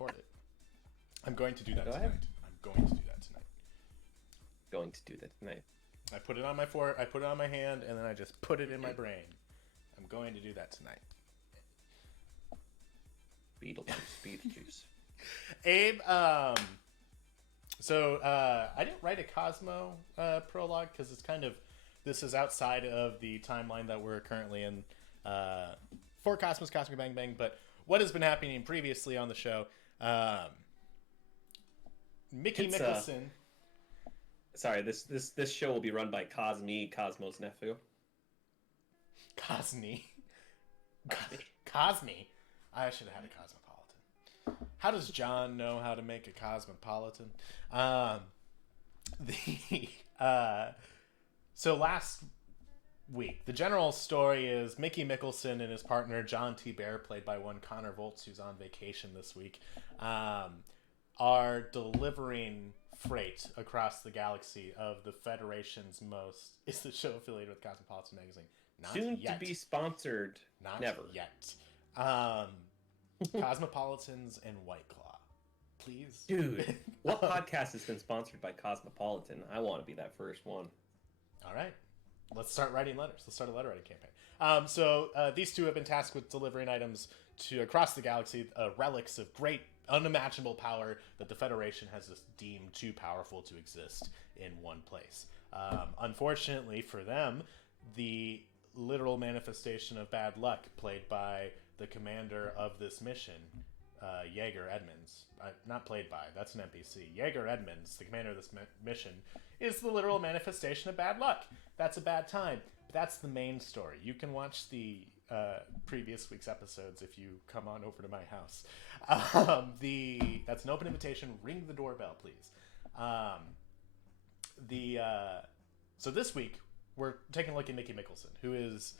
record it. I'm going to do that Go tonight. ahead. I'm going to do that tonight. Going to do that tonight. I put it on my I put it on my hand, and then I just put it in my brain. I'm going to do that tonight. Beetlejuice. Abe, so I didn't write a Cosmo prologue because it's kind of, this is outside of the timeline that we're currently in for Cosmos Cosmic Bang Bang. But what has been happening previously on the show? Micky Mickelson. Sorry, this show will be run by Cosmo's nephew. Cosme. Cosme. I should have had a Cosmopolitan. How does John know how to make a Cosmopolitan? So last week, the general story is Micky Mickelson and his partner John T. Bear, played by one Connor Voltz, who's on vacation this week, are delivering freight across the galaxy of the Federation's most. Is the show affiliated with Cosmopolitan magazine? Not Soon yet. to be sponsored. Not Never. yet. Cosmopolitans and White Claw. Please. Dude, what podcast has been sponsored by Cosmopolitan? I want to be that first one. All right. Let's start writing letters. Let's start a letter writing campaign. So these two have been tasked with delivering items to across the galaxy, relics of great, unimaginable power that the Federation has deemed too powerful to exist in one place. Unfortunately for them, the literal manifestation of bad luck, played by the commander of this mission, Jaeger Edmonds. Not played by, that's an NPC. Jaeger Edmonds, the commander of this mission, is the literal manifestation of bad luck. That's a bad time. But that's the main story. You can watch the previous week's episodes if you come on over to my house. That's an open invitation. Ring the doorbell, please. So this week, we're taking a look at Micky Mickelson, who is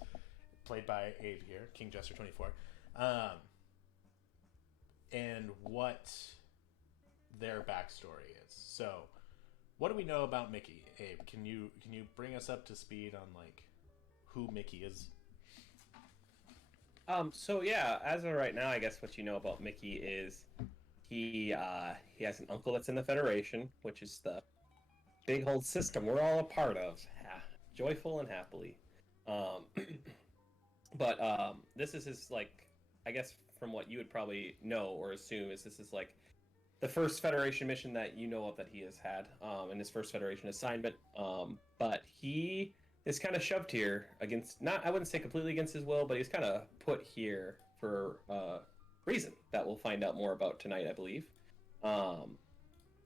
played by Abe here, King Jester 24, and what their backstory is. So, what do we know about Micky? Abe, can you bring us up to speed on like who Micky is? So yeah, as of right now, I guess what you know about Micky is he has an uncle that's in the Federation, which is the big old system we're all a part of, joyful and happily. But this is his, like, I guess from what you would probably know or assume is this is like the first Federation mission that you know of that he has had, and his first Federation assignment. But he is kind of shoved here against, not, I wouldn't say completely against his will, but he's kind of put here for a reason that we'll find out more about tonight, I believe.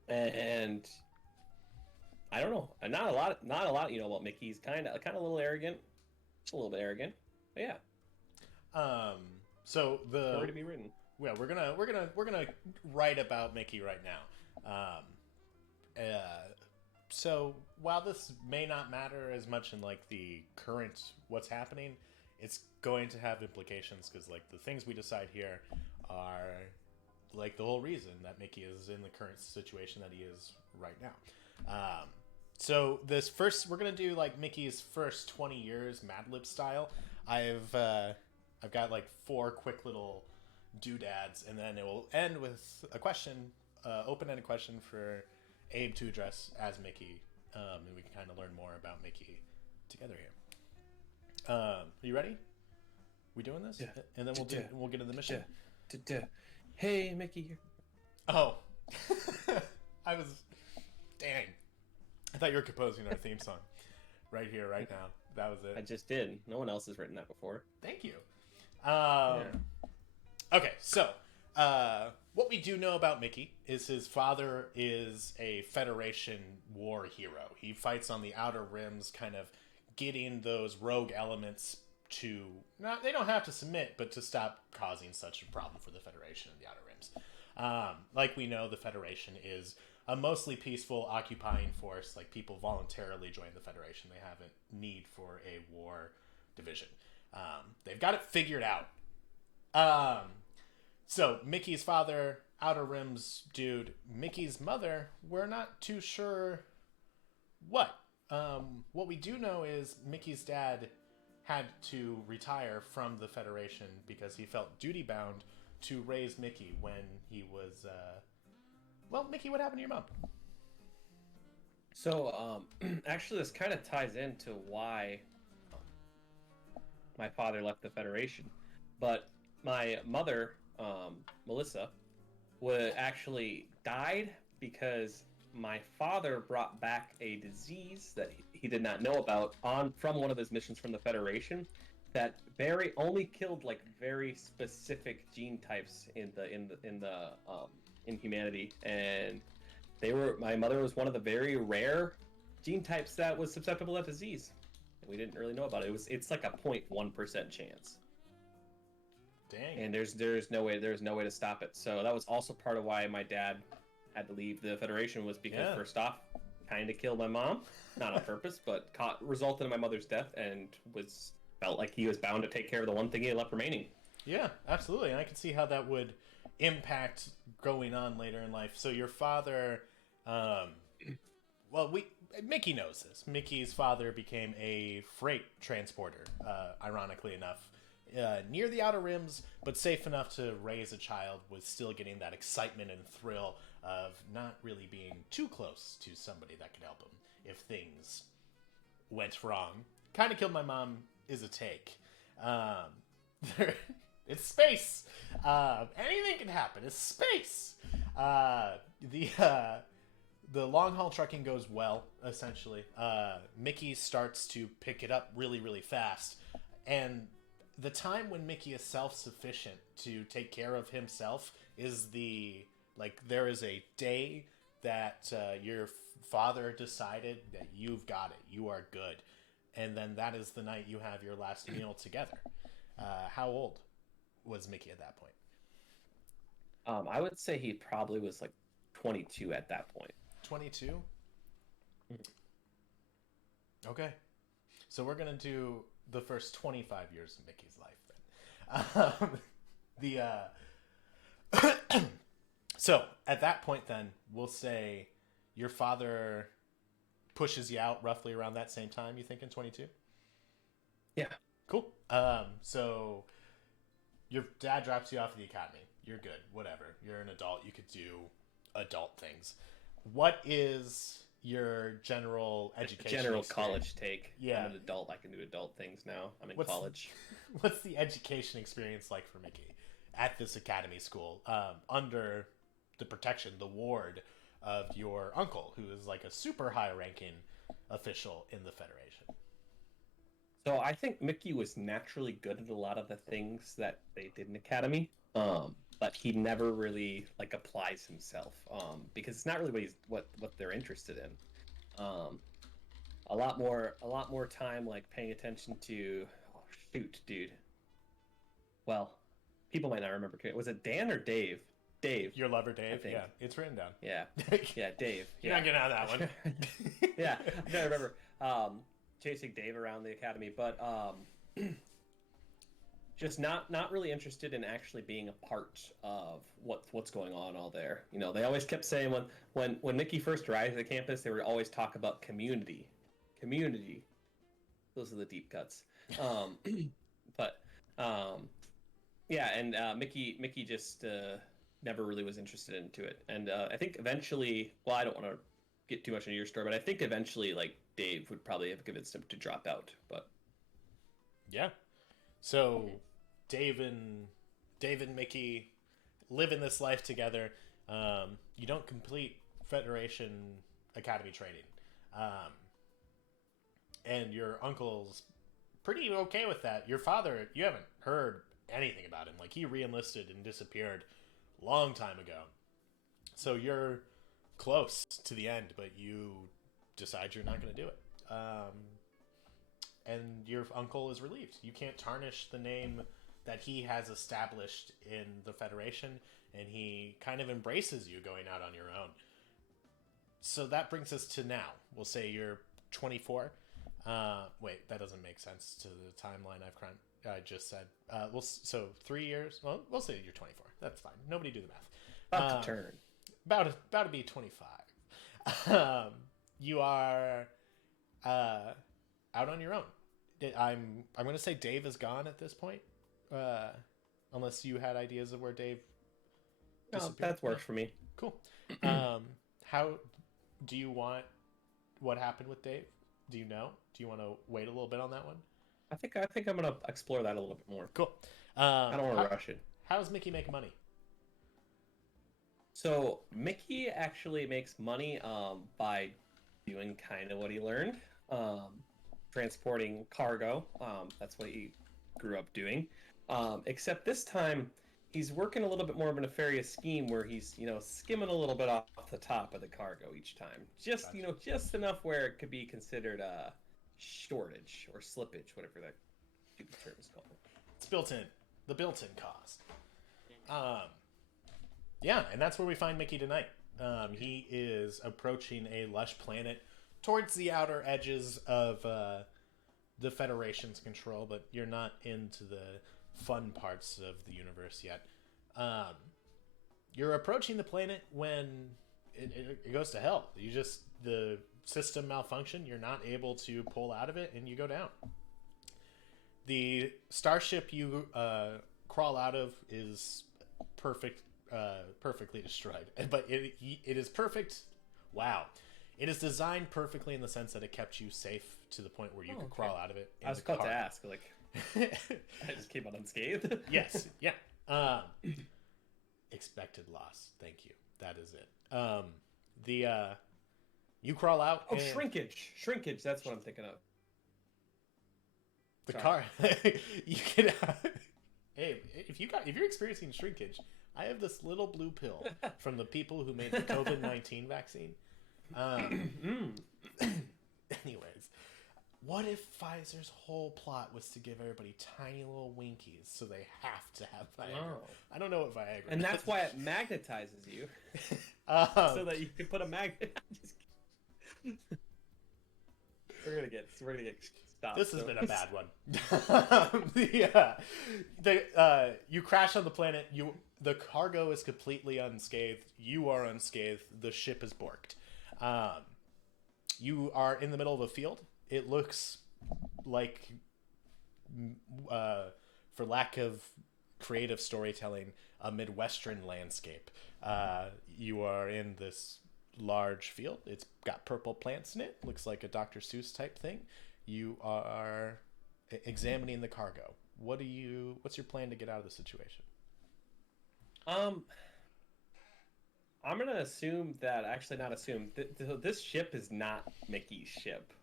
And I don't know, not a lot you know about Mickey. He's kind of a little arrogant, just a little bit arrogant, but yeah. So the Story to be written. Yeah, we're gonna write about Micky right now. So while this may not matter as much in like the current what's happening, it's going to have implications because like the things we decide here are like the whole reason that Micky is in the current situation that he is right now. So this first, we're gonna do like Mickey's first 20 years Mad Lib style. I've got like 4 quick little doodads, and then it will end with a question, open-ended question for Abe to address as Micky, and we can kind of learn more about Micky together here. Are you ready? We doing this? Yeah. And then we'll get into the mission. Hey, Mickey here. Oh, dang. I thought you were composing our theme song right here, right now. That was it. I just did. No one else has written that before. Thank you. Yeah. Okay, so what we do know about Micky is his father is a Federation war hero. He fights on the Outer Rims, kind of getting those rogue elements to, not, they don't have to submit, but to stop causing such a problem for the Federation in the Outer Rims. Like we know, the Federation is a mostly peaceful occupying force. Like, people voluntarily join the Federation. They have a need for a war division. They've got it figured out. So Mickey's father, Outer Rims dude. Mickey's mother, we're not too sure what. What we do know is Mickey's dad had to retire from the Federation because he felt duty bound to raise Mickey when he was. Well, Mickey, what happened to your mom? So, actually, this kind of ties into why my father left the Federation. But my mother, Melissa, actually died because my father brought back a disease that he did not know about from one of his missions from the Federation that only killed like very specific gene types in humanity, and my mother was one of the very rare gene types that was susceptible to that disease. We didn't really know about it. It's like a 0.1% chance. Dang. And there's no way to stop it. So that was also part of why my dad had to leave the Federation, was because first off, kind of killed my mom, not on purpose, but resulted in my mother's death, and felt like he was bound to take care of the one thing he had left remaining. Yeah, absolutely. And I can see how that would impact going on later in life. So your father, Mickey knows this. Mickey's father became a freight transporter, ironically enough, near the Outer Rims, but safe enough to raise a child with still getting that excitement and thrill of not really being too close to somebody that could help him if things went wrong. Kind of killed my mom is a take. It's space. Anything can happen. It's space. The long haul trucking goes well, essentially. Mickey starts to pick it up really, really fast. And the time when Mickey is self-sufficient to take care of himself is there is a day that your father decided that you've got it. You are good. And then that is the night you have your last meal together. How old was Mickey at that point? I would say he probably was like 22 at that point. 22? Okay. So we're going to do the first 25 years of Mickey's life then. So at that point then, we'll say your father pushes you out roughly around that same time, you think, in 22? Yeah. Cool. So your dad drops you off at the academy. You're good. Whatever. You're an adult. You could do adult things. What is your general education experience? College take? Yeah. I'm an adult. I can do adult things now. I'm in college. What's the education experience like for Mickey at this academy school, under the protection, the ward of your uncle, who is like a super high-ranking official in the Federation? So I think Mickey was naturally good at a lot of the things that they did in academy, but he never really applies himself, because it's not really what they're interested in. A lot more time paying attention to. Oh, shoot, dude. Well, people might not remember. Was it Dan or Dave? Dave. Your lover, Dave. Yeah, it's written down. Yeah, yeah, Dave. You're not getting out of that one. Yeah, I don't remember. Chasing Dave around the academy, but just not really interested in actually being a part of what's going on all there. They always kept saying when Mickey first arrived at the campus, they would always talk about community. Those are the deep cuts. But yeah, and Mickey just never really was interested into it, and I think eventually, well, I don't want to get too much into your story, but I think eventually Dave would probably have convinced him to drop out. But yeah, so Dave and Mickey live in this life together. You don't complete Federation Academy training, and your uncle's pretty okay with that. Your father, you haven't heard anything about him. He re-enlisted and disappeared a long time ago. So you're close to the end, but you decide you're not going to do it. And your uncle is relieved. You can't tarnish the name that he has established in the Federation, and he kind of embraces you going out on your own. So that brings us to now. We'll say you're 24. Wait, that doesn't make sense to the timeline I just said. So 3 years. Well, we'll say you're 24. That's fine. Nobody do the math. About to turn. About to be 25. You are out on your own. I'm going to say Dave is gone at this point. unless you had ideas of where Dave No, disappeared. that works for me. Cool. How do you want what happened with Dave? Do you know? Do you want to wait a little bit on that one? I think I'm gonna explore that a little bit more. Cool. I don't want to rush it. How does Mickey make money? So Mickey actually makes money by doing kind of what he learned, transporting cargo. That's what he grew up doing. Except this time, he's working a little bit more of a nefarious scheme where he's, skimming a little bit off the top of the cargo each time. Just, Gotcha. just enough where it could be considered shortage or slippage, whatever that stupid term is called. It's built in. The built-in cost. Yeah, and that's where we find Mickey tonight. He is approaching a lush planet towards the outer edges of the Federation's control, but you're not into the fun parts of the universe yet. You're approaching the planet when it goes to hell. The system malfunction. You're not able to pull out of it, and you go down. The starship you crawl out of is perfectly destroyed, but it is perfect. Wow, it is designed perfectly in the sense that it kept you safe to the point where you could crawl out of it. I was about to ask, I just came out unscathed. Yes, yeah. Expected loss. Thank you. That is it. You crawl out. Oh, shrinkage. That's what I'm thinking of. The car. You can. Hey, if you're experiencing shrinkage, I have this little blue pill from the people who made the COVID-19 vaccine. Anyways, what if Pfizer's whole plot was to give everybody tiny little winkies so they have to have Viagra? Oh. I don't know what Viagra And that's why it magnetizes you. So that you can put a magnet. We're gonna get stopped. This has been a bad one. You crash on the planet. The cargo is completely unscathed. You are unscathed. The ship is borked. You are in the middle of a field. It looks like, for lack of creative storytelling, a Midwestern landscape. You are in this large field. It's got purple plants in it. Looks like a Dr. Seuss type thing. You are examining the cargo. What's your plan to get out of the situation? I'm gonna assume that not assume this ship is not Mickey's ship.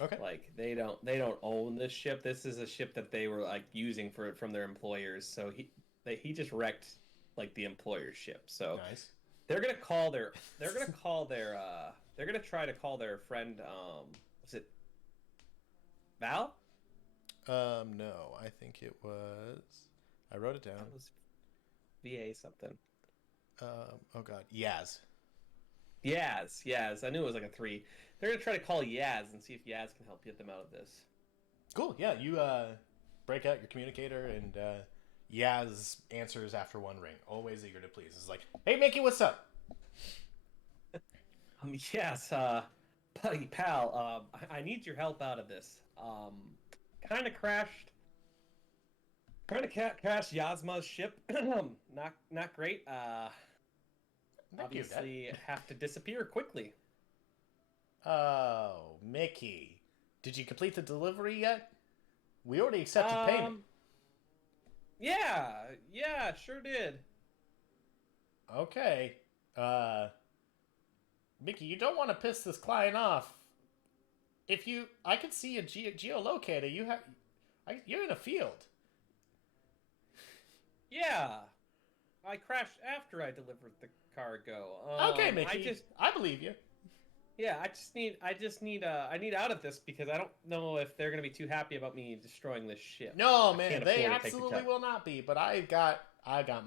Okay. Like they don't own this ship. This is a ship that they were like using from their employers. So he just wrecked like the employer's ship. So Nice. they're gonna try to call their friend. Was it Val? No, I think it was. I wrote it down. It was VA something. Oh God, Yaz. Yaz. I knew it was like a 3. They're gonna try to call Yaz and see if Yaz can help get them out of this. Cool. Yeah, you break out your communicator, and Yaz answers after one ring. Always eager to please. It's like, hey, Mickey, what's up? Yes, buddy, pal. I need your help out of this. Kind of crashed Yasma's ship. Not great. Obviously, have to disappear quickly. Oh, Mickey. Did you complete the delivery yet? We already accepted payment. Yeah, sure did. Okay. Mickey, you don't want to piss this client off. I could see a geolocator. You're in a field. Yeah, I crashed after I delivered the cargo. Okay, Mickey. I believe you. Yeah, I need out of this because I don't know if they're gonna be too happy about me destroying this ship. No, man, they absolutely will not be. But I got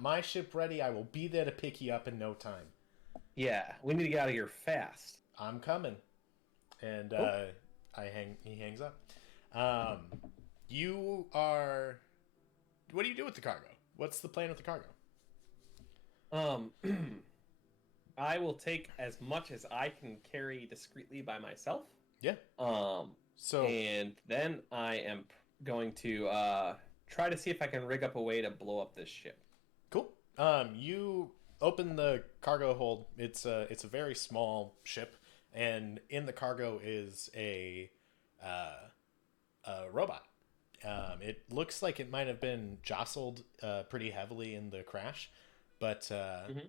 my ship ready. I will be there to pick you up in no time. Yeah, we need to get out of here fast. I'm coming. And he hangs up. What do you do with the cargo? What's the plan with the cargo? I will take as much as I can carry discreetly by myself. Yeah. And then I am going to try to see if I can rig up a way to blow up this ship. Cool. You open the cargo hold. It's a very small ship, and in the cargo is a robot. It looks like it might have been jostled pretty heavily in the crash, but Hmm.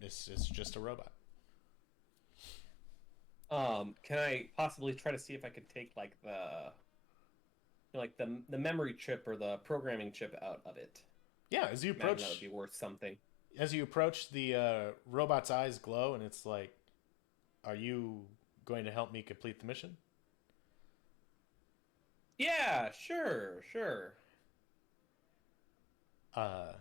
it's just a robot. Can I possibly try to see if I could take like the memory chip or the programming chip out of it? Yeah, Imagine that would be worth something. as you approach, the robot's eyes glow, and it's like, "Are you going to help me complete the mission?" Yeah, sure, sure. Uh,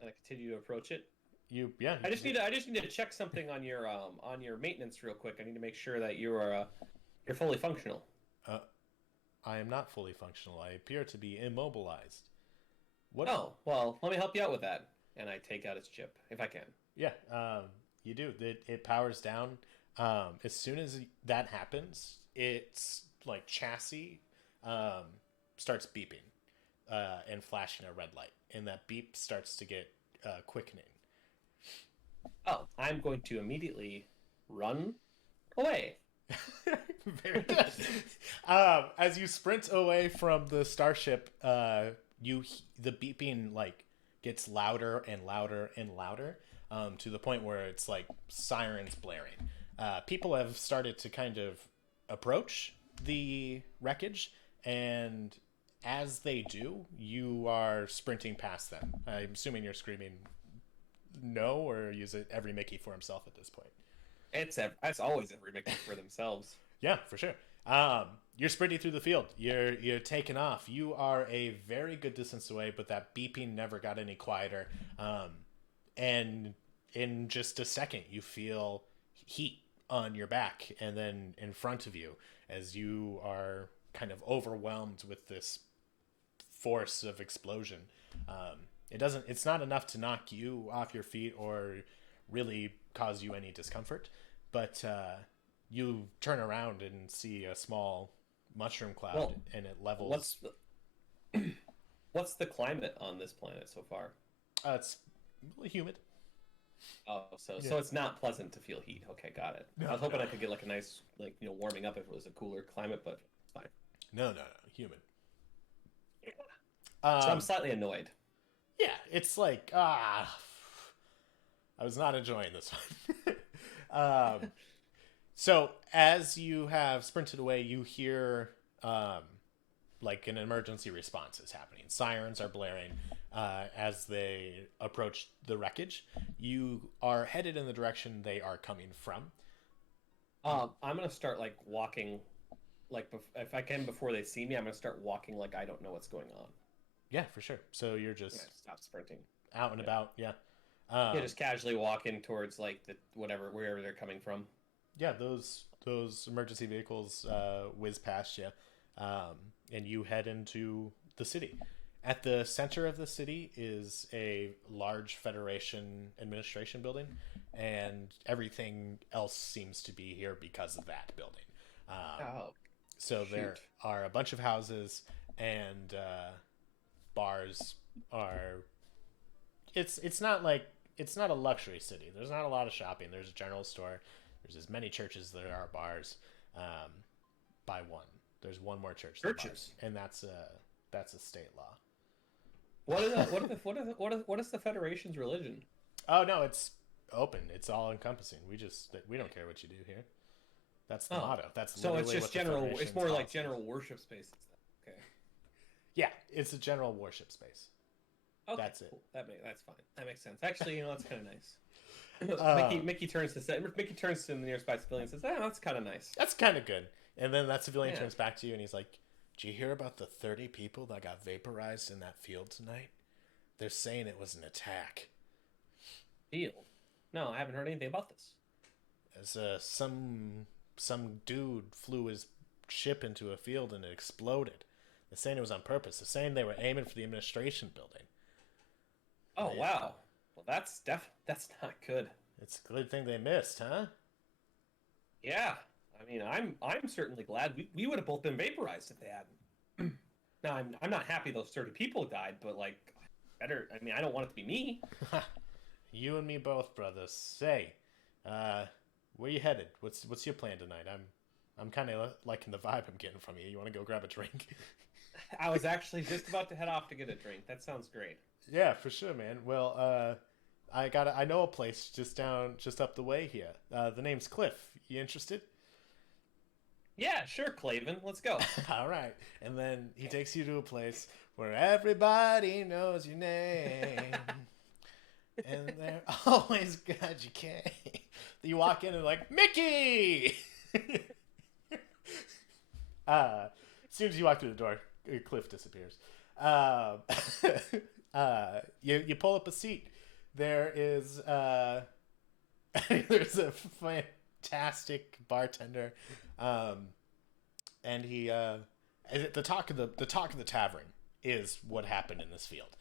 And I continue to approach it. yeah. I just need to check something on your maintenance real quick. I need to make sure that you're fully functional. Uh, I am not fully functional. I appear to be immobilized. What? Oh, well, let me help you out with that. And I take out its chip if I can. Yeah. You do. It powers down. As soon as that happens, its like chassis um, starts beeping and flashing a red light, and that beep starts to get quickening. Oh, I'm going to immediately run away. Very good. As you sprint away from the starship, the beeping like gets louder and louder and louder, to the point where it's like sirens blaring. People have started to kind of approach the wreckage, and as they do, you are sprinting past them. I'm assuming you're screaming no, or use it every Mickey for himself at this point. It's always every Mickey for themselves. Yeah, for sure. You're sprinting through the field. You're taking off. You are a very good distance away, but that beeping never got any quieter. And in just a second, you feel heat on your back, and then in front of you, as you are kind of overwhelmed with this force of explosion. It doesn't. It's not enough to knock you off your feet or really cause you any discomfort, but you turn around and see a small mushroom cloud, Well, and it levels. What's the climate on this planet so far? It's humid. Oh, so Yeah. so it's not pleasant to feel heat. Okay, got it. No, I was hoping no. I could get like a nice warming up if it was a cooler climate, but it's fine. No, humid. So I'm Um, slightly annoyed. yeah, it's like I was not enjoying this one. So as you have sprinted away, you hear like an emergency response is happening. Sirens are blaring as they approach the wreckage. You are headed in the direction they are coming from. I'm gonna start like walking, if I can before they see me. I'm gonna start walking like I don't know what's going on. Yeah, for sure. So you're Yeah, just stop sprinting. out and Yeah. about. Yeah. Yeah, just casually walking towards like the wherever they're coming from. Yeah, those emergency vehicles whiz past you, and you head into the city. At the center of the city is a large Federation administration building, and everything else seems to be here because of that building. Oh, So there shoot. are a bunch of houses, and bars are. It's not like it's not a luxury city. There's not a lot of shopping. There's a general store. There's as many churches as there are bars. By one, there's one more church than bars, Churches. and that's a state law. What is the Federation's religion? Oh no, it's open. It's all encompassing. We don't care what you do here. That's the Oh, motto. That's so it's literally just what the general. It's Federation's more like policy is. general worship spaces. Okay. Yeah, it's a general worship space. Okay, That's it. cool. That's fine. That makes sense. Actually, that's kind of nice. Uh, Mickey turns to the nearest civilian and says, "Ah, that's kind of nice." That's kind of good. And then that civilian Yeah. turns back to you and he's like, "Did you hear about the 30 people that got vaporized in that field tonight? They're saying it was an attack. Deal. No, I haven't heard anything about this. As some dude flew his ship into a field and it exploded. They're saying it was on purpose. They're saying they were aiming for the administration building. Oh Yeah. wow. Well, that's not good. It's a good thing they missed, huh? Yeah. I mean, I'm certainly glad we would have both been vaporized if they hadn't. Now I'm not happy those 30 people died, but like, better. I mean, I don't want it to be me. You and me both, brothers. Say, where you headed? What's your plan tonight? I'm kind of liking the vibe I'm getting from you. You want to go grab a drink? I was actually just about to head off to get a drink. That sounds great. Yeah, for sure, man. Well, I know a place just up the way here. The name's Cliff. You interested? Yeah, sure, Claven. Let's go. All right. And then he takes you to a place where everybody knows your name. And they're always glad you came. You walk in and like, Mickey! As soon as you walk through the door, Cliff disappears. You pull up a seat. There is there's a fantastic bartender, and he the talk of the tavern is what happened in this field.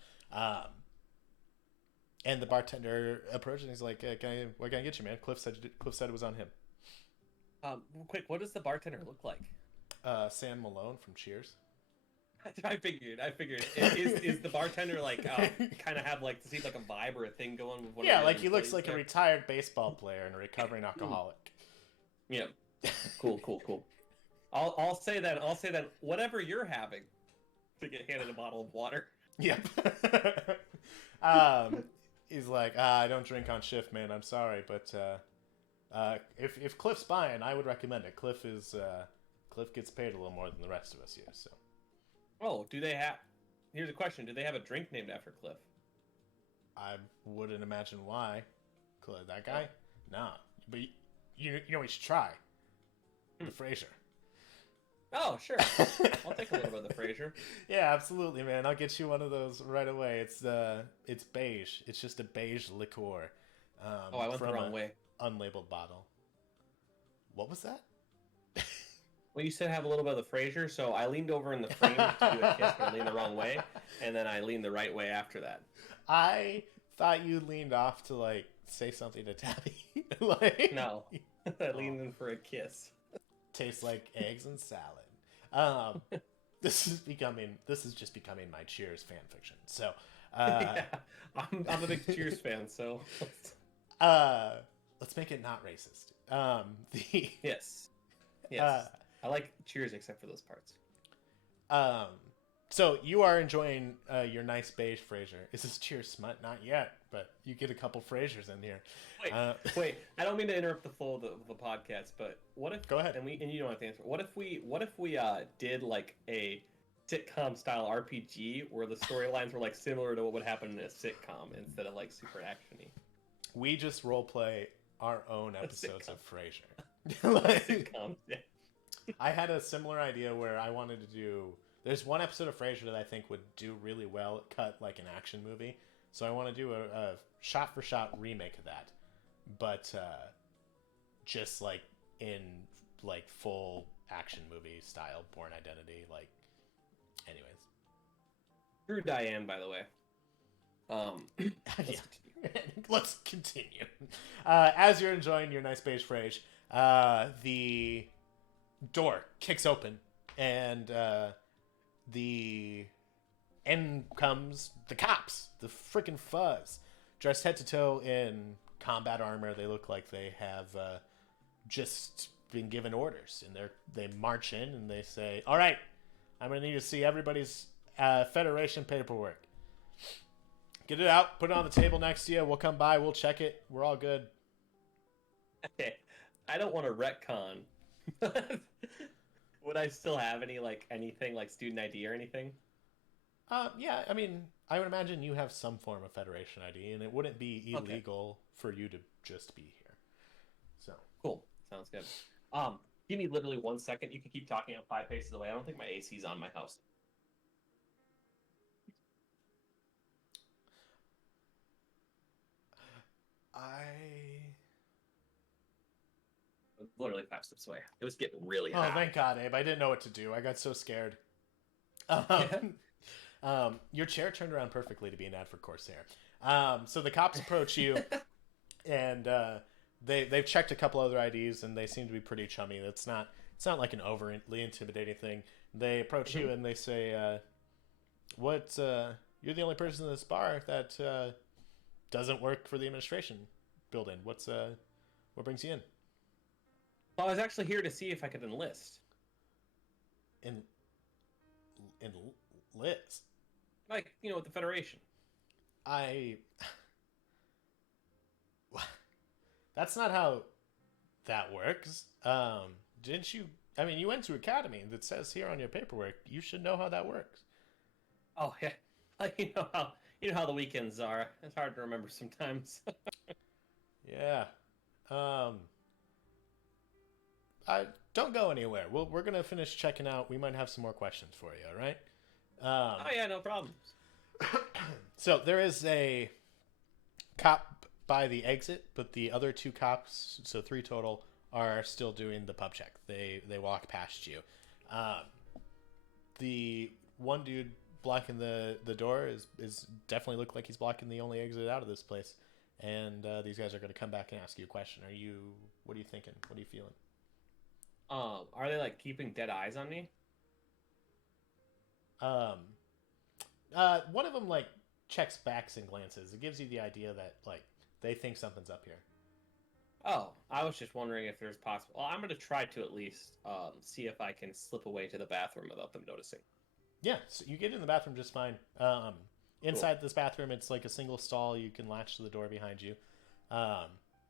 And the bartender approaches and he's like, what can I get you, man? Cliff said it was on him. Quick, what does the bartender look like? Sam Malone from Cheers. I figured. Is the bartender like kind of have like to see like a vibe or a thing going with one? Yeah, like he looks like a retired baseball player and a recovering alcoholic. Yeah. Cool. I'll say that. Whatever you're having, to get handed a bottle of water. Yep. He's like, I don't drink on shift, man. I'm sorry, but if Cliff's buying, I would recommend it. Cliff gets paid a little more than the rest of us here, so. Oh, do they have? Here's a question: do they have a drink named after Cliff? I wouldn't imagine why. Cliff, that guy? Nah, but you know what you should try. The Fraser. Oh, sure. I'll take a little bit of the Fraser. Yeah, absolutely, man. I'll get you one of those right away. It's beige. It's just a beige liqueur. I went the wrong way. Unlabeled bottle. What was that? Well, you said have a little bit of the Fraser, so I leaned over in the frame to do a kiss, but I leaned the wrong way, and then I leaned the right way after that. I thought you leaned off to like say something to Tabby. Like no, I leaned in for a kiss. Tastes like eggs and salad. This is just becoming my Cheers fan fiction. So, yeah, I'm a big Cheers fan. So, let's make it not racist. Yes. I like Cheers except for those parts. So you are enjoying your nice beige Fraser. Is this Cheers smut? Not yet, but you get a couple Frasers in here. Wait. I don't mean to interrupt the flow of the podcast, but what if? Go ahead. And you don't have to answer. What if we did like a sitcom style RPG where the storylines were like similar to what would happen in a sitcom instead of like super actiony? We just role play our own episodes of Frasier. Sitcoms, yeah. I had a similar idea where I wanted to do. There's one episode of Frasier that I think would do really well, cut like an action movie. So I want to do a shot-for-shot remake of that, but just like in like full action movie style, Born Identity. Like, anyways. True Diane, by the way. Let's continue. As you're enjoying your nice beige Frasier, the door kicks open and in comes the cops, the freaking fuzz, dressed head to toe in combat armor. They look like they have just been given orders, and they march in and they say, all right, I'm gonna need to see everybody's Federation paperwork. Get it out, put it on the table next to you. We'll come by, we'll check it, we're all good. Okay, I don't want to retcon. Would I still have anything like student ID or anything? Yeah, I mean, I would imagine you have some form of Federation ID, and it wouldn't be illegal for you to just be here. So cool, sounds good. Give me literally 1 second. You can keep talking. I'm 5 paces away. I don't think my AC's on my house. Literally 5 steps away. It was getting really hot. Oh, thank God, Abe. I didn't know what to do. I got so scared. Your chair turned around perfectly to be an ad for Corsair. So the cops approach you, and they've checked a couple other IDs, and they seem to be pretty chummy. It's not like an overly intimidating thing. They approach you and they say, What? You're the only person in this bar that doesn't work for the administration building. What brings you in? Well, I was actually here to see if I could enlist. In in Liz. Like, with the Federation. I. That's not how that works. Didn't you? I mean, you went to academy. That says here on your paperwork. You should know how that works. Oh yeah, like you know how the weekends are. It's hard to remember sometimes. Yeah. Um. I don't go anywhere. We're gonna finish checking out. We might have some more questions for you. All right. Oh yeah, no problems. So there is a cop by the exit, but the other two cops, so three total, are still doing the pub check. They walk past you. Um, the one dude blocking the door is definitely look like he's blocking the only exit out of this place. And these guys are going to come back and ask you a question. What are you thinking? What are you feeling? Are they like keeping dead eyes on me? Um, one of them like checks backs and glances. It gives you the idea that like they think something's up here. Oh, I was just wondering if there's possible. Well, I'm gonna try to at least see if I can slip away to the bathroom without them noticing. Yeah, so you get in the bathroom just fine. Cool. Inside this bathroom, it's like a single stall. You can latch to the door behind you. Um,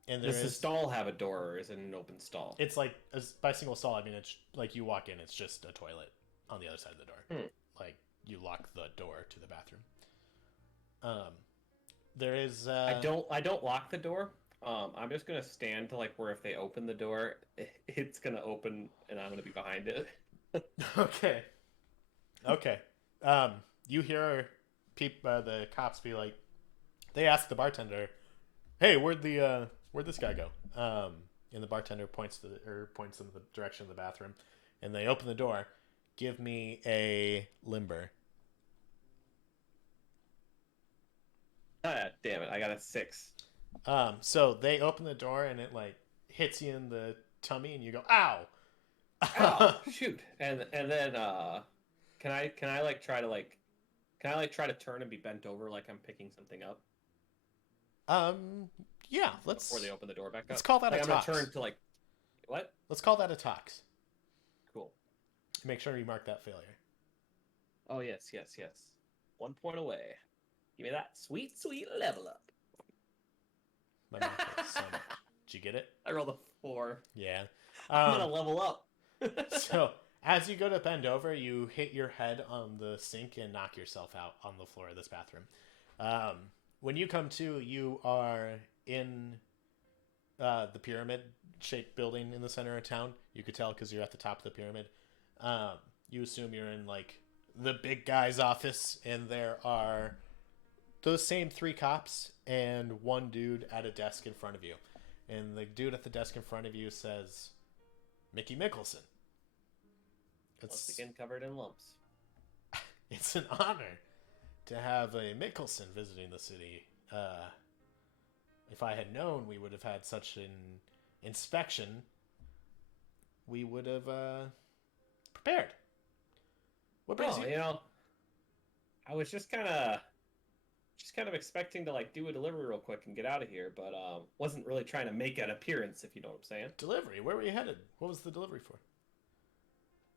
and there Does the is stall have a door, or is it an open stall? it's like by single stall. I mean, it's like you walk in, it's just a toilet on the other side of the door. Hmm. Like you lock the door to the bathroom. Um, there is. I don't lock the door. I'm just gonna stand to like where if they open the door, it's gonna open and I'm gonna be behind it. Okay. Okay. You hear the cops be like, they ask the bartender, "Hey, where'd this guy go?" And the bartender points in the direction of the bathroom, and they open the door. Give me a limber. Ah, damn it! I got a 6. So they open the door and it like hits you in the tummy, and you go, "Ow!" Ow! Shoot! And then can I like try to like can I like try to turn and be bent over like I'm picking something up Yeah. before they open the door back up? Let's call that Like a I'm gonna tox. turn to like what? Let's call that a tox. Cool. Make sure you mark that failure. Oh yes, yes, yes. 1 point away. Give me that sweet, sweet level up. My math is so much. Did you get it? I rolled a 4. Yeah. I'm gonna level up. So as you go to bend over, you hit your head on the sink and knock yourself out on the floor of this bathroom. When you come to, you are in the pyramid-shaped building in the center of town. You could tell because you're at the top of the pyramid. You assume you're in like the big guy's office, and there are those same three cops and one dude at a desk in front of you. And the dude at the desk in front of you says, "Micky Mickelson." Once again, covered in lumps. It's an honor to have a Mickelson visiting the city. If I had known we would have had such an inspection, we would have prepared. What brings Oh, you? I was just kind of expecting to like do a delivery real quick and get out of here, but wasn't really trying to make an appearance, if you know what I'm saying. Delivery? Where were you headed? What was the delivery for?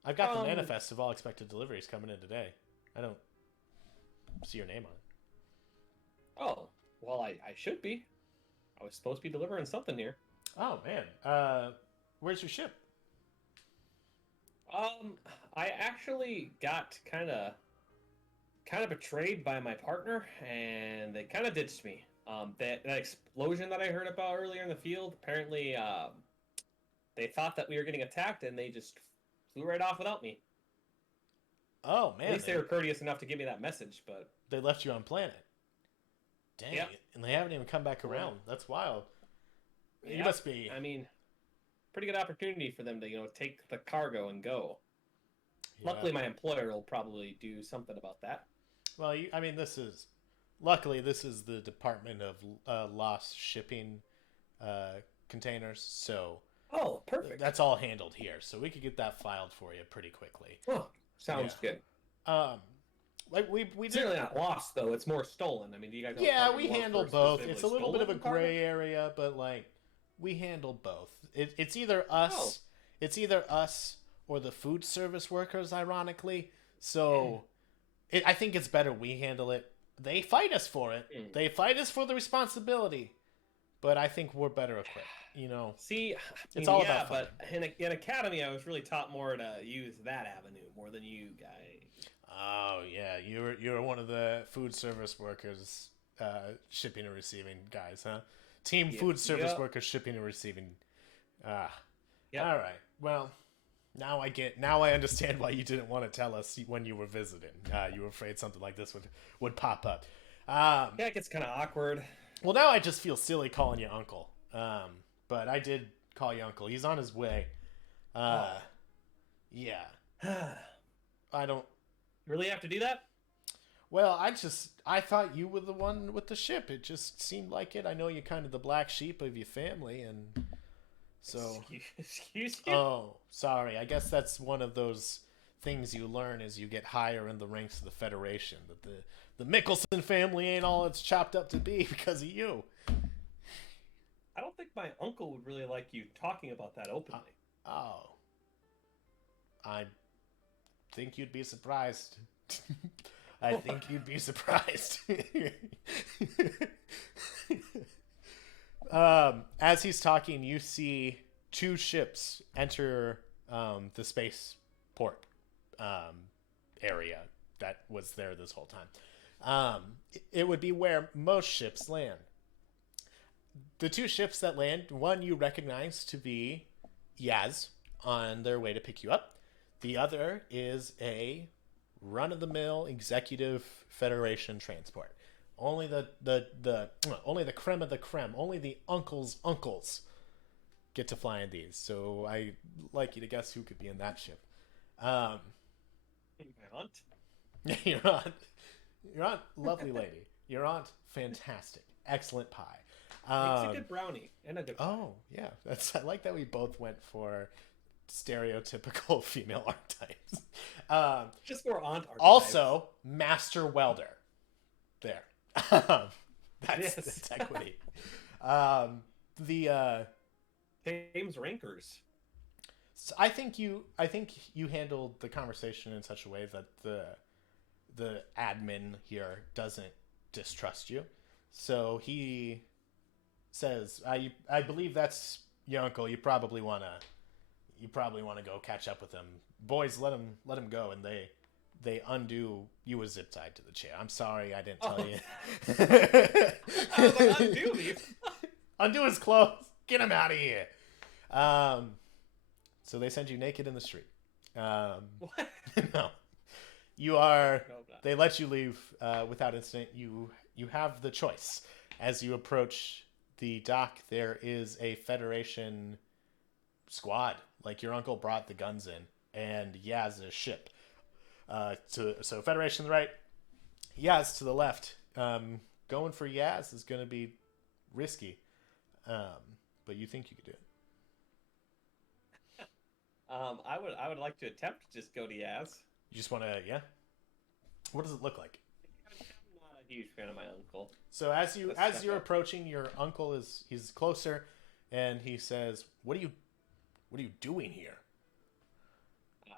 I've got the Um, manifest of all expected deliveries coming in today. I don't see your name on it. Oh, well, I should be. I was supposed to be delivering something here. Oh man, where's your ship? I actually got kind of betrayed by my partner, and they kind of ditched me. That explosion that I heard about earlier in the field, apparently, they thought that we were getting attacked, and they just flew right off without me. Oh man, At least they were courteous enough to give me that message, but they left you on planet. Dang, Yep. and they haven't even come back around. That's wild. You yeah, must be. I mean, pretty good opportunity for them to take the cargo and go. Yeah. Luckily, my employer will probably do something about that. Well, I mean, luckily this is the Department of Lost Shipping containers, so Oh, perfect. that's all handled here. So we could get that filed for you pretty quickly. Oh, sounds good. Um, Like we did. Certainly not lost though. It's more stolen. I mean, do you guys know Yeah, cargo we more handle for both. specifically It's a little bit of a stolen cargo? gray area, but like we handle both. It's either Oh, us, it's either us or the food service workers. Ironically, so I think it's better we handle it. They fight us for it. mm. They fight us for the responsibility, but I think we're better equipped. You know, See, I it's mean, all yeah, about but in academy, I was really taught more to use that avenue more than you guys. Oh yeah, you're one of the food service workers, shipping and receiving guys, huh? Team Yep. food service Yep. workers shipping and receiving. Ah, Yep. all right. Well, now I get. Now I understand why you didn't want to tell us when you were visiting. You were afraid something like this would pop up. Yeah, it gets kind of awkward. Well, now I just feel silly calling you uncle. But I did call you uncle. He's on his way. Yeah. I don't. Really have to do that? Well, I thought you were the one with the ship. It just seemed like it. I know you're kind of the black sheep of your family, and so. Excuse you? Oh, sorry. I guess that's one of those things you learn as you get higher in the ranks of the Federation. That the Mickelson family ain't all it's chopped up to be because of you. I don't think my uncle would really like you talking about that openly. Oh. I think you'd be surprised. I think you'd be surprised. As he's talking, you see two ships enter the spaceport area that was there this whole time. It would be where most ships land. The two ships that land, one you recognize to be Yaz on their way to pick you up. The other is a run-of-the-mill executive Federation transport. Only only the creme of the creme, only the uncles get to fly in these. So I like you to guess who could be in that ship. My aunt? Your aunt, lovely lady. Your aunt, fantastic, excellent pie. Makes a good brownie and a good pie. Oh yeah, I like that we both went for stereotypical female archetypes. Just more aunt archetypes. Also, master welder. There. That's equity. James Rankers. So I think you handled the conversation in such a way that the admin here doesn't distrust you. So he says, I believe that's your uncle. You probably wanna go catch up with him. Boys, let him go, and they undo. You were zip tied to the chair. I'm sorry, I didn't tell you. I was like, undo me. Undo his clothes. Get him out of here. So they send you naked in the street. What? No, you are. No, They let you leave without incident. You have the choice. As you approach the dock, there is a Federation squad. Like your uncle brought the guns in, and Yaz a ship. So Federation to the right, Yaz to the left. Going for Yaz is going to be risky, but you think you could do it. I would like to attempt to just go to Yaz. You just want to, yeah. What does it look like? I'm not a huge fan of my uncle. So as Let's you're step up. approaching, your uncle he's closer, and he says, "What are you doing here?" I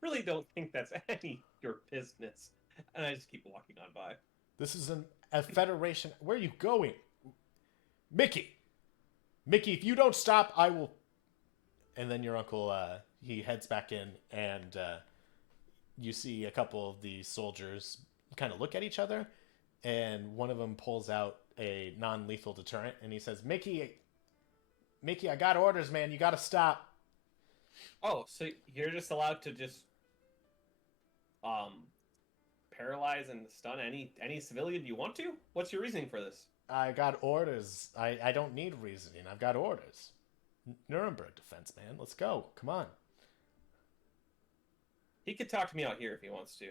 really don't think that's any your business. And I just keep walking on by. This is a Federation. Where are you going, Mickey? Mickey, if you don't stop, I will. And then your uncle, he heads back in, and you see a couple of the soldiers kind of look at each other, and one of them pulls out a non-lethal deterrent, and he says, Mickey, I got orders, man. You got to stop. Oh, so you're just allowed to just paralyze and stun any civilian you want to? What's your reasoning for this? I got orders. I don't need reasoning. I've got orders. Nuremberg defense, man. Let's go. Come on. He could talk to me out here if he wants to.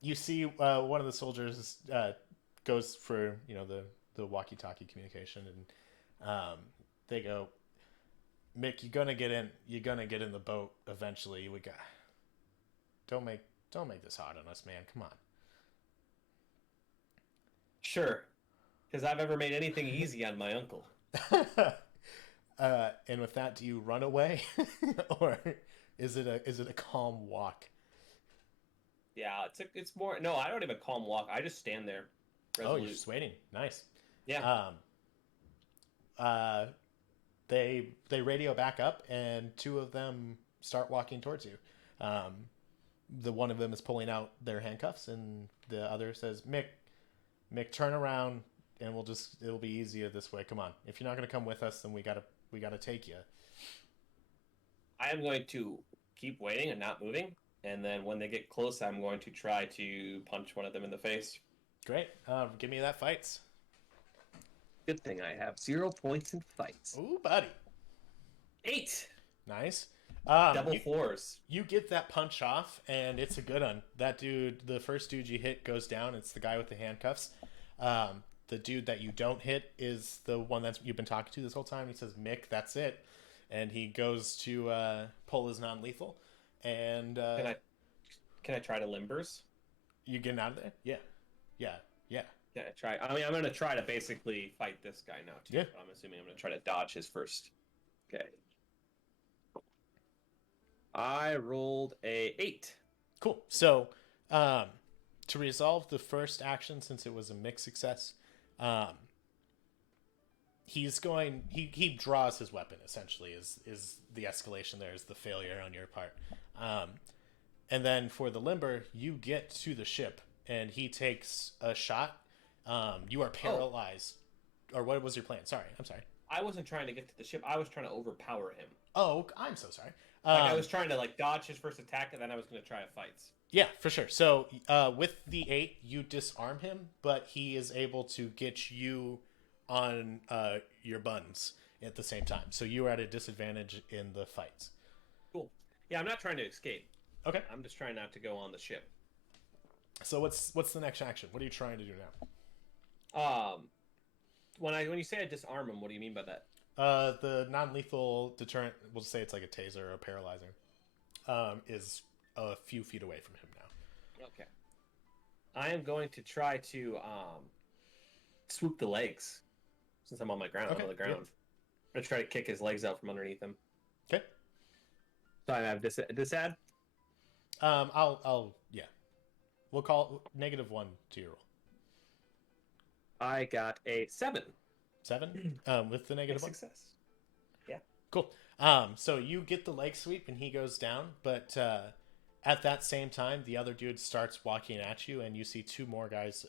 You see one of the soldiers goes for the walkie-talkie communication, and they go, Mick, you're gonna get in. You're gonna get in the boat eventually. We got. Don't make this hard on us, man. Come Sure, because I've ever made anything easy on my uncle. on. And with that, do you run away, or is it a calm walk? Yeah, it's more. No, I don't even calm walk. I just stand there, Oh, resolute. you're just waiting. Nice. Yeah. Uh, they radio back up, and two of them start walking towards you. The one of them is pulling out their handcuffs, and the other says, Mick, turn around, and it'll be easier this way. Come on. If you're not gonna come with us, then we gotta take you. I am going to keep waiting and not moving, and then when they get close, I'm going to try to punch one of them in the face. Great. Give me that fights. Good thing I have 0 points in fights. Ooh, buddy. 8. Nice. Double fours. You get that punch off, and it's a good one. That dude, the first dude you hit goes down. It's the guy with the handcuffs. The dude that you don't hit is the one that you've been talking to this whole time. He says, Mick, that's it. And he goes to pull his non-lethal. And Can I try to limbers? you getting out of there? Yeah. Can I try? I mean, I'm going to try to basically fight this guy now, too. Yeah. But I'm assuming I'm going to try to dodge his first. Okay. I rolled a 8. Cool. So, to resolve the first action, since it was a mixed success, he draws his weapon, essentially, is the escalation there, is the failure on your part. And then for the limber, you get to the ship, and he takes a shot. You are paralyzed. Or what was your plan? Sorry, I'm sorry. I wasn't trying to get to the ship. I was trying to overpower him. Oh, I'm so sorry. I was trying to dodge his first attack, and then I was going to try a fight. Yeah, for sure. So with the 8, you disarm him, but he is able to get you on your buns at the same time. So you are at a disadvantage in the fights. Cool. Yeah, I'm not trying to escape. Okay. I'm just trying not to go on the ship. So what's the next action? What are you trying to do now? When you say I disarm him, what do you mean by that? The non-lethal deterrent, we'll say it's like a taser or a paralyzer, is a few feet away from him now. Okay. I am going to try to swoop the legs since I'm on my ground. Okay, I'm on the ground. yeah. I'm gonna try to kick his legs out from underneath him. Okay. So I have disad. Yeah. We'll call -1 to your roll. I got a 7. 7. With the -1. Success. Yeah. Cool. So you get the leg sweep and he goes down, but at that same time, the other dude starts walking at you, and you see 2 more guys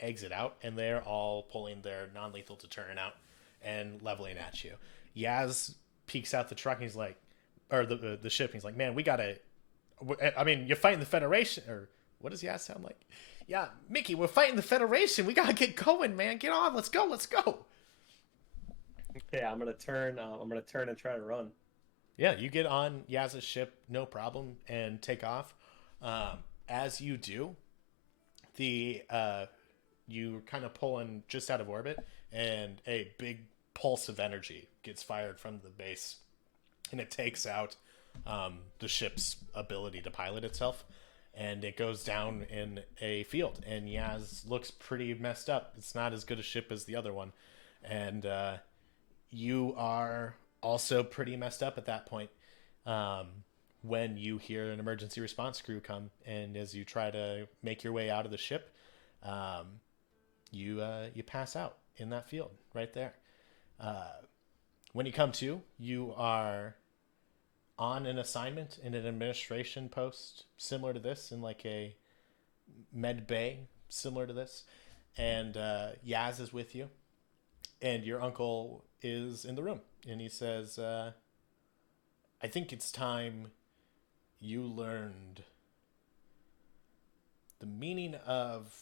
exit out, and they're all pulling their non-lethal deterrent out and leveling at you. Yaz peeks out the truck and he's like, or the ship, and he's like, man, we gotta. I mean, you're fighting the Federation, or what does Yaz sound like? Yeah, Mickey, we're fighting the Federation. We gotta get going, man. Get on. Let's go. Okay, I'm gonna turn. I'm gonna turn and try to run. Yeah, you get on Yaz's ship, no problem, and take off. As you do, you kind of pull in just out of orbit, and a big pulse of energy gets fired from the base, and it takes out the ship's ability to pilot itself, and it goes down in a field. And Yaz looks pretty messed up. It's not as good a ship as the other one, and you are also pretty messed up at that point when you hear an emergency response crew come, and as you try to make your way out of the ship, you pass out in that field right there. When you come to, you are on an assignment in an administration post similar to this, in like a med bay similar to this, and Yaz is with you, and your uncle is in the room, and he says, I think it's time you learned the meaning of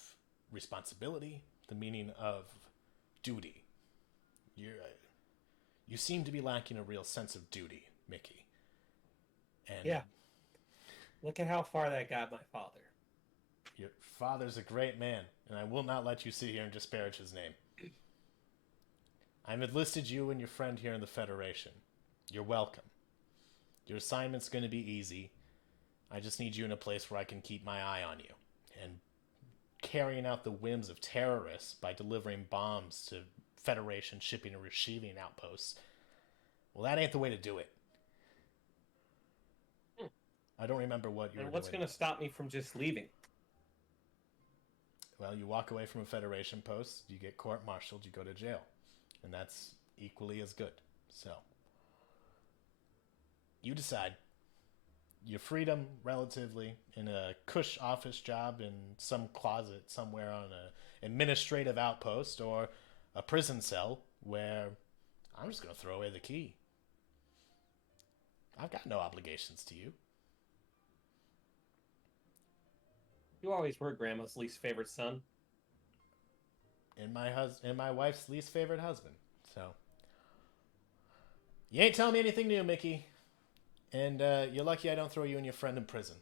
responsibility, the meaning of duty. You seem to be lacking a real sense of duty, Mickey. And Yeah. Look at how far that got my father. your father's a great man, and I will not let you sit here and disparage his name. I've enlisted you and your friend here in the Federation. You're welcome. Your assignment's going to be easy. I just need you in a place where I can keep my eye on you. And carrying out the whims of terrorists by delivering bombs to Federation shipping and receiving outposts, well, that ain't the way to do it. I don't remember what you were doing. And what's going to stop me from just leaving? Well, you walk away from a Federation post, you get court-martialed, you go to jail. And that's equally as good. So, you decide. Your freedom, relatively, in a cush office job in some closet somewhere on an administrative outpost, or a prison cell where I'm just going to throw away the key. I've got no obligations to you. You always were Grandma's least favorite son. And my wife's least favorite husband. So, you ain't telling me anything new, Mickey. And you're lucky I don't throw you and your friend in prison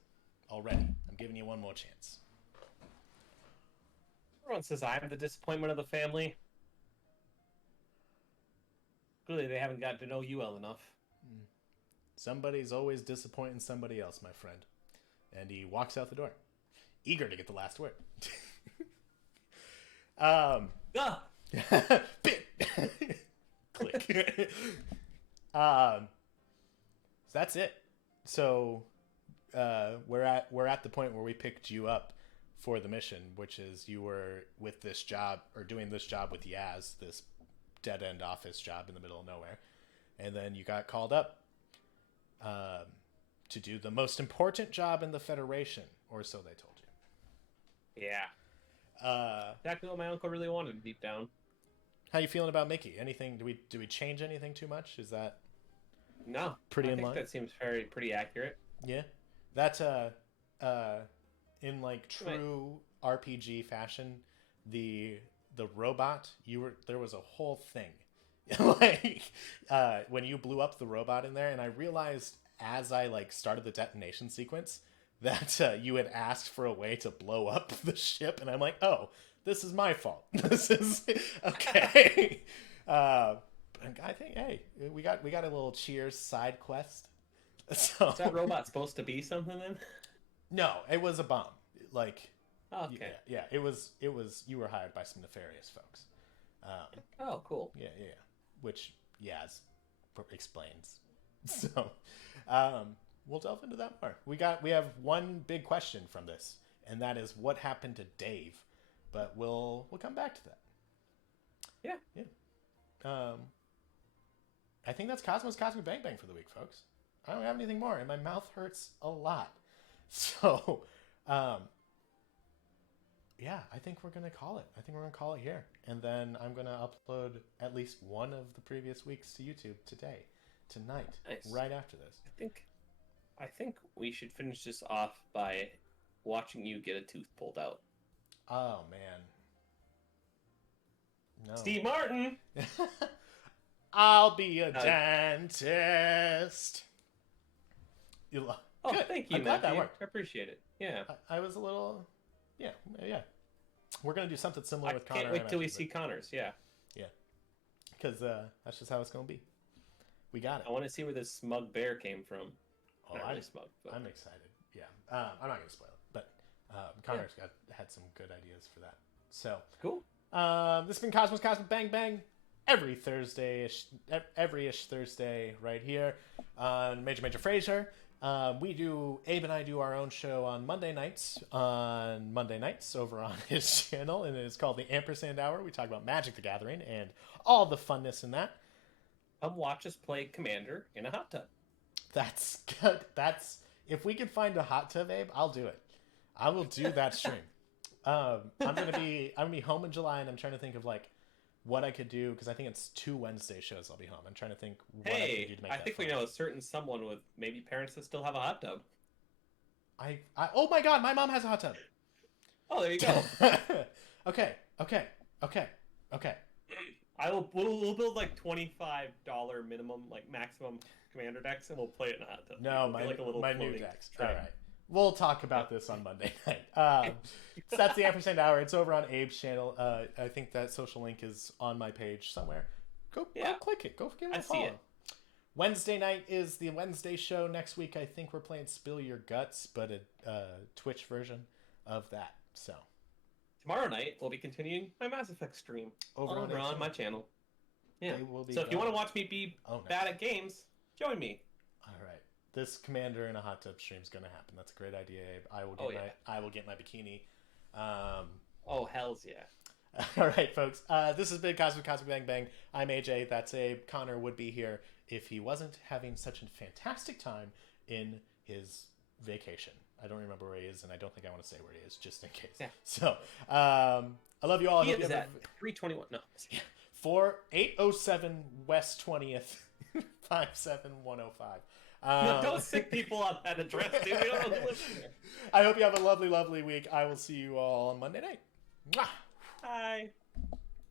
already. I'm giving you one more chance. Everyone says I'm the disappointment of the family. Clearly, they haven't gotten to know you well enough. Somebody's always disappointing somebody else, my friend. And he walks out the door, eager to get the last word. Bit. Click. So that's it. So we're at the point where we picked you up for the mission, which is you were with this job, or doing this job with Yaz, this dead end office job in the middle of nowhere, and then you got called up to do the most important job in the Federation, or so they told you. Yeah. Exactly what my uncle really wanted deep down. How you feeling about Mickey? Anything? Do we change anything too much? Is that no pretty in line? line? That seems pretty accurate. Yeah, that's in like true RPG fashion, the robot, there was a whole thing like when you blew up the robot in there, and I realized as I like started the detonation sequence that you had asked for a way to blow up the ship, and I'm like, oh, this is my fault. This is okay. I think, hey, we got a little Cheers side quest. So, is that robot supposed to be something then? No, it was a bomb. Like, okay, yeah, it was. You were hired by some nefarious folks. Oh, cool. Yeah, which Yaz explains. So, we'll delve into that more. We have one big question from this, and that is what happened to Dave. But we'll come back to that. Yeah. I think that's Cosmo's Cosmic Bang Bang for the week, folks. I don't have anything more, and my mouth hurts a lot. So, yeah, I think we're gonna call it. I think we're gonna call it here, and then I'm gonna upload at least one of the previous weeks to YouTube tonight, nice. Right after this. I think we should finish this off by watching you get a tooth pulled out. Oh man, no. Steve Martin. I'll be a dentist. Oh, good. Thank you, I'm glad Matthew. that worked. I appreciate it. Yeah. I was a little, yeah. We're gonna do something similar with Connor. I can't wait till we see Connor's. Yeah. Yeah. Because that's just how it's gonna be. We got it. I want to see where this smug bear came from. Oh, Not really smug. But... I'm excited. Yeah. I'm not gonna spoil it, but Connor's had some good ideas for that. So cool. This has been Cosmo's Cosmic Bang Bang. Every Thursday-ish, every-ish Thursday right here on Major Fraser. Abe and I do our own show on Monday nights over on his channel, and it is called the Ampersand Hour. We talk about Magic the Gathering and all the funness in that. Come watch us play Commander in a hot tub. That's good. If we can find a hot tub, Abe, I'll do it. I will do that stream. I'm gonna be home in July, and I'm trying to think of like what I could do, because I think it's 2 Wednesday shows I'll be home. I'm trying to think what I could do to make that we know a certain someone with maybe parents that still have a hot tub. Oh my god, my mom has a hot tub. Oh, there you go. Okay. We'll build like $25 minimum, like maximum commander decks, and we'll play it in a hot tub. No, my new decks. All right. We'll talk about this on Monday night. So that's the Ampersand Hour. It's over on Abe's channel. I think that social link is on my page somewhere. Go click it. Go give it a follow. See it. Wednesday night is the Wednesday show. Next week, I think we're playing Spill Your Guts, but a Twitch version of that. So tomorrow night we'll be continuing my Mass Effect stream over on my channel. Yeah. So if you want to watch me be bad at games, join me. All right. This Commander in a hot tub stream is going to happen. That's a great idea, Abe. I will get my bikini. Oh, hells yeah. All right, folks. This has been Cosmo Bang Bang. I'm AJ. That's Abe. Connor would be here if he wasn't having such a fantastic time in his vacation. I don't remember where he is, and I don't think I want to say where he is, just in case. Yeah. So, I love you all. He is at 321. No. Yeah. 807 West 20th, 57105. No, don't sick people on that address, dude. We don't know who lives there. I hope you have a lovely, lovely week. I will see you all on Monday night. Mwah! Bye.